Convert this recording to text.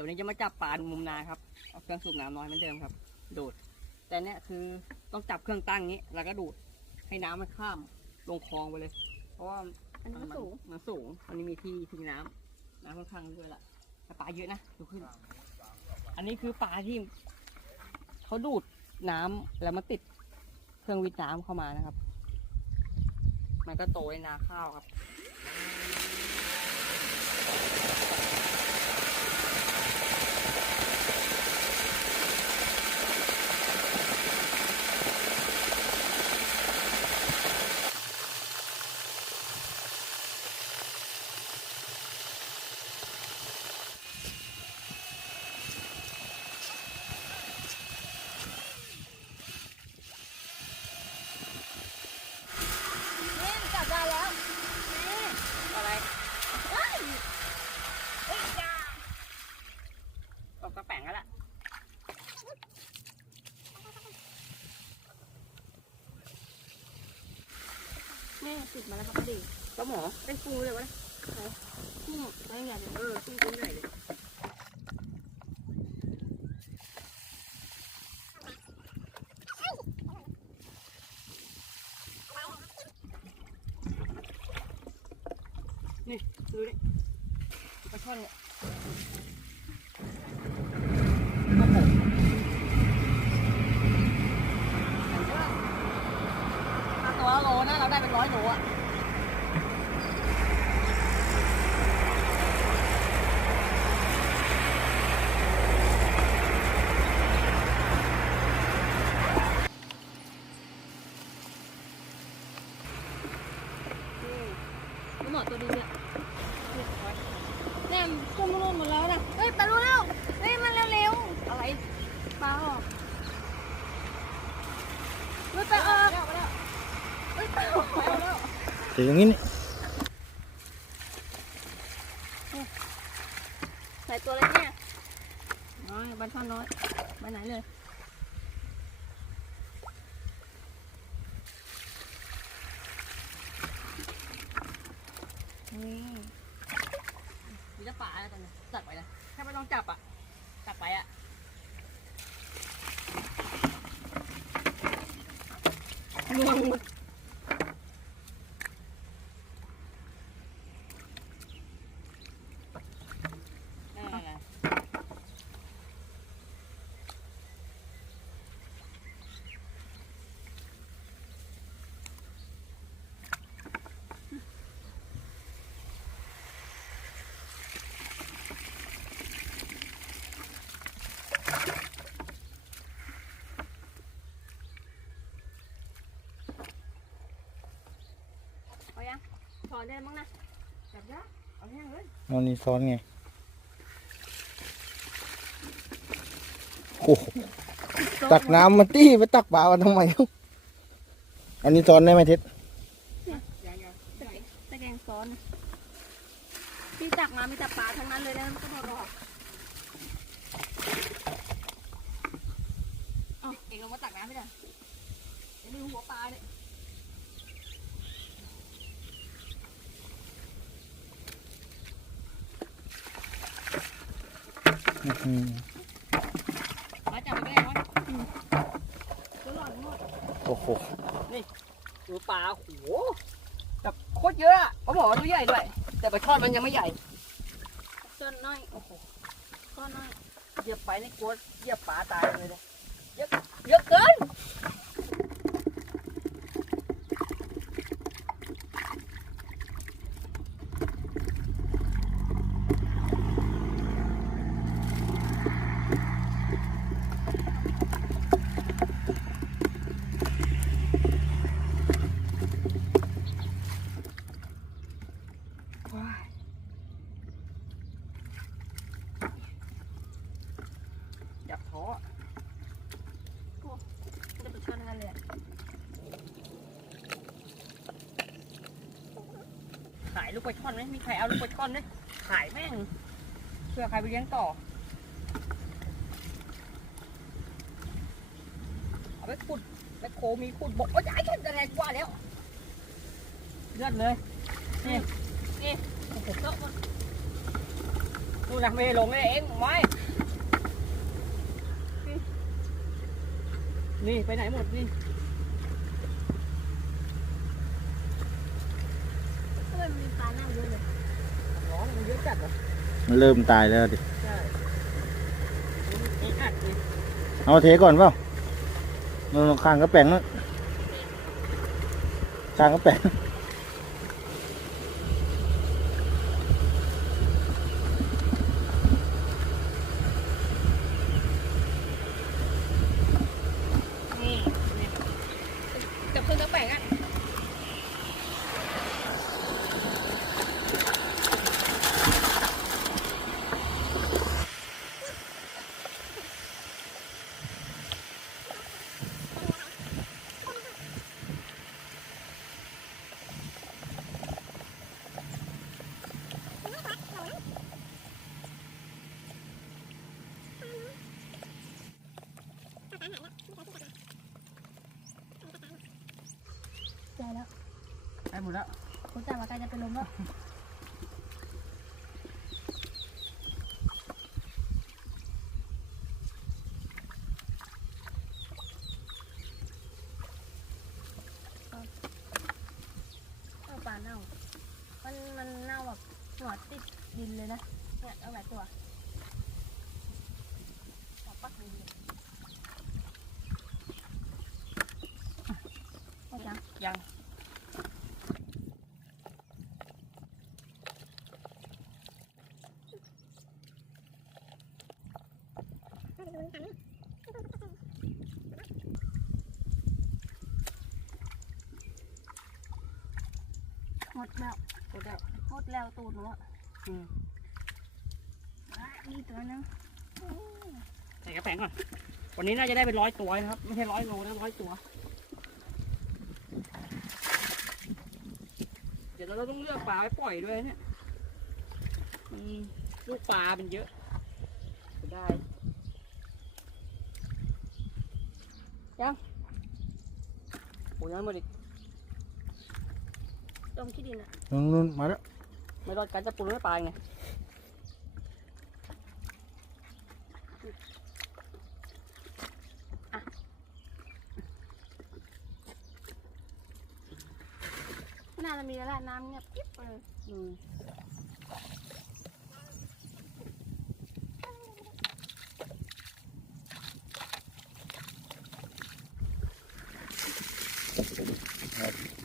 ดี๋ยวนี้จะมาจับปลามุมนาครับเอาเครื่องสูบน้ำน้อยเหมือนเดิมครับดูดแต่เนี่ยคือต้องจับเครื่องตั้งนี้ แล้วก็ดูดให้น้ำมันข้ามลงคลองไปเลย เพราะว่าอันนี้ก็สูงมันสูงอันนี้มีที่ทิ้งน้ำน้ำค่อนข้างด้วยละแต่ปลาเยอะนะดูขึ้น อันนี้คือปลาที่เขาดูดน้ำแล้วมาติดเครื่องวิทย์น้ำเข้ามานะครับ มันก็โตในนาข้าวครับ นี่จับได้แล้ว อะไร เฮ้ยเฮ้ยจ้า ตกกระแป๋งแล้วล่ะ แม่ติดมาแล้วครับพอดีก็หมอเป็นฟูเลยวะพุ่งได้ไงเนี่ยเออฟูตัวใหญ่เลยนี่ดูดิปลาช่อนเนี่ยโอ้โหถ้าตัวละ โลนะเราได้เป็นร้อยโลอะนี่หมอตัวดีเนี่ยเนี่ยพุ่งลงหมดแล้วนะเฮ้ยปลารู้แล้วเฮ้ยมันเร็วอะไรๆปลาออกเฮ้ยปลาออกเฮ้ยปลาออก ถืออย่างนี้นี่ใส่ตัวอะไรเนี่ยน้อยบันท่อนน้อยไปไหนเลยนี่มีแต่ปลาแล้วตอนนี้จับไปเลยแค่ไม่ต้องจับอะจับไปอะนั่นแหละเอายัง ถ อนได้มั้งนะจับยะเอาแห้งเลยเอานี่ซ้อนไงโอ้โหตักน้ำมาตี้ไปตักปลากันทำไมอันนี้ซ้อนได้ไหมเท็ดยังยังตะแกรงตะแกรงซ้อนที่ตักมามีแต่ปลาทั้งนั้นเลยนะมันก็โดนออกเอาเองลงมาตักน้ำไม่ได้เดี๋ยวมีหัวปลาเนี่ย อื้อหือมาจับไปได้ไหมก็หลอดหมดโอ้โหดูปลาโหแบบโคตรเยอะอะเขาบอกว่าตัวใหญ่ด้วย แต่ปลาช่อนมันยังไม่ใหญ่จนน้อยโอ้โหต้น้อยเหยียบไปในกลัวเหยียบปลาตายเลยเนี่ยเยอะเยบะเกิน ว้ายอยากท้ออะ จะไปชนกันเลยอะ ขายลูกปลาช่อนไหมมีใครเอาลูกปลาช่อนไหมขายแม่งเพื่อใครไปเลี้ยงต่อ เอาไปขุดแมคโคมีขุดบกโอ้ยไอ้ฉันจะแรงกว่าแล้วเลือดเลย นี่ นี่โอ้โหโต๊ะหมดนู่นะไม่ลงเลยเองไว้นี่ ไปไหนหมดนี่ ทำไมมันมี ปลาเน่าเยอะเลยร้อนมันเยอะจัดเหรอมันเริ่มตายแล้วดิใช่เองอัดเลยเอาเทก่อนเปล่าลงข้างกระแป้งนั่นข้างกระแป้ง นี่นี่จับเครื่องกระแป้งอะ ใจแล้ว ได้หมดแล้วคุณจ่ามาใกล้จะเป็นลมแล้วเอาปลาเน่า มันมันเน่าแบบหัวติดดินเลยนะ เนี่ยเอาหลายตัวหัวปักดินเลยหมดยังยัง ดแล้วหมดแล้วหมดแล้วตูดหนูอะอืมอะมีตัวนึงใส่กระแป้งก่อน วันนี้น่าจะได้เป็นร้อยตัวนะครับ ไม่ใช่ร้อยโลนะร้อยตัว เดี๋ยวเราต้องเลือกปลาไว้ปล่อยด้วยเนี่ยอืมลูกปลาเป็นเยอะจะได้ยังโอ้ยยังไม่หมด อีกตรงขี้ดินอะนู่นนู่นมาแล้วไม่รอดการจะปูไม่ปลาไงน่าจะมีแล้วล่ะน้ำเงียบกิ๊บไปเลยอืมถื